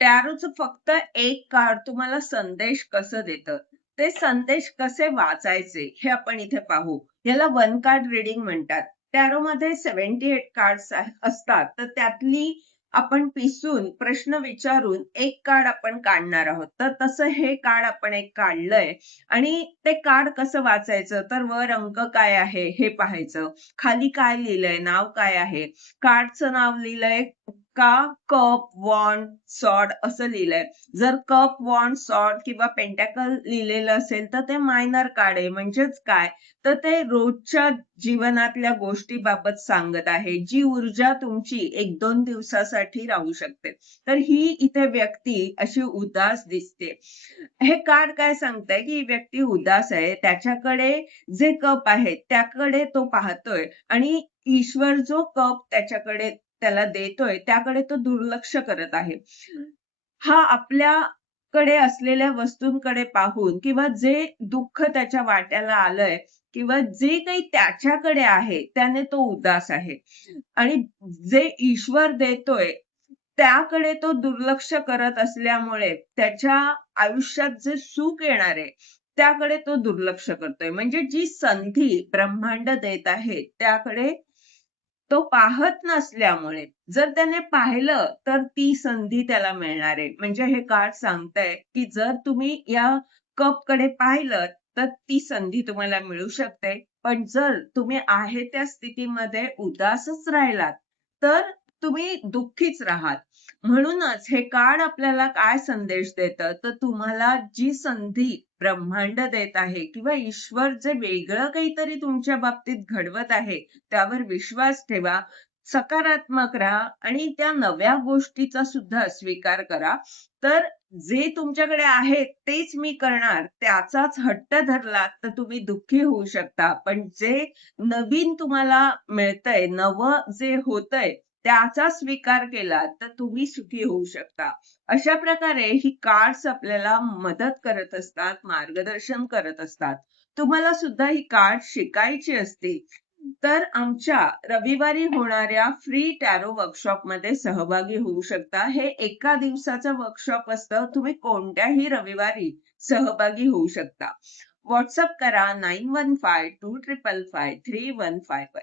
टॅरोचं फक्त एक कार्ड तुम्हाला संदेश कसं देतं, ते संदेश कसे वाचायचे हे आपण इथे पाहू. याला वन कार्ड रीडिंग म्हणतात. टॅरोमध्ये 78 कार्ड्स असतात, तर त्यातली आपण पिसून प्रश्न विचारून एक कार्ड आपण काढणार आहोत. तर तसं हे कार्ड आपण एक काढलंय आणि ते कार्ड कसं वाचायचं, तर वर अंक काय आहे हे पाहायचं. खाली काय लिहिलंय, नाव काय आहे. कार्डचं नाव लिहिलंय का कप, वॉन्ड, सॉर्ड असं लिहिलंय. जर कप, वॉन्ड, सॉर्ड किंवा पेंटॅकल लिहिलेलं असेल तर ते मायनर कार्ड आहे. म्हणजेच काय, तर ते रोजच्या जीवनातल्या गोष्टीबाबत सांगत आहे, जी ऊर्जा तुमची 1-2 दिवसासाठी राहू शकते. तर ही इथे व्यक्ती अशी उदास दिसते. हे कार्ड काय सांगतंय, की ही व्यक्ती उदास आहे. त्याच्याकडे जे कप आहे त्याकडे तो पाहतोय आणि ईश्वर जो कप त्याच्याकडे त्याला देतोय त्याकडे तो दुर्लक्ष करत आहे. हा आपल्याकडे असलेल्या वस्तूंकडे पाहून किंवा जे दुःख त्याच्या वाट्याला आलंय किंवा जे काही त्याच्याकडे आहे त्याने तो उदास आहे आणि जे ईश्वर देतोय त्याकडे तो दुर्लक्ष करत असल्यामुळे त्याच्या आयुष्यात जे सुख येणार आहे त्याकडे तो दुर्लक्ष करतोय. म्हणजे जी संधी ब्रह्मांड देत आहे त्याकडे तो पाहत नसल्यामुळे जर त्याने पाहिलं तर ती संधी त्याला मिळणार आहे. म्हणजे हे कार्ड सांगतंय, की जर तुम्ही या कपकडे पाहिलं तर ती संधी तुम्हाला मिळू शकते. पण जर तुम्ही आहे त्या स्थितीमध्ये उदासच राहिलात, तर तुम्ही दुःखीच राहाल. म्हणूनच हे कार्ड आपल्याला काय संदेश देतं, तर तुम्हाला जी संधी ब्रह्मांड देत आहे किंवा ईश्वर जे वेगळं काहीतरी तुमच्या बाबतीत घडवत आहे, त्यावर विश्वास ठेवा, सकारात्मक राहा आणि त्या नव्या गोष्टीचा सुद्धा स्वीकार करा. तर जे तुमच्याकडे आहे तेच मी करणार, त्याचाच हट्ट धरलात तर तुम्ही दुःखी होऊ शकता. पण जे नवीन तुम्हाला मिळतंय, नवं जे होतंय, त्याचा स्वीकार केला तर तुम्ही सुखी होऊ शकता. अशा प्रकारे ही कार्ड्स आपल्याला मदत करत असतात, मार्गदर्शन करत असतात. तुम्हाला सुद्धा ही कार्ड शिकायची असतील, तर आमच्या रविवारी होणाऱ्या फ्री टॅरो वर्कशॉपमध्ये सहभागी होऊ शकता. हे एका दिवसाचं वर्कशॉप असतं. तुम्ही कोणत्याही रविवारी सहभागी होऊ शकता. WhatsApp करा 9152555315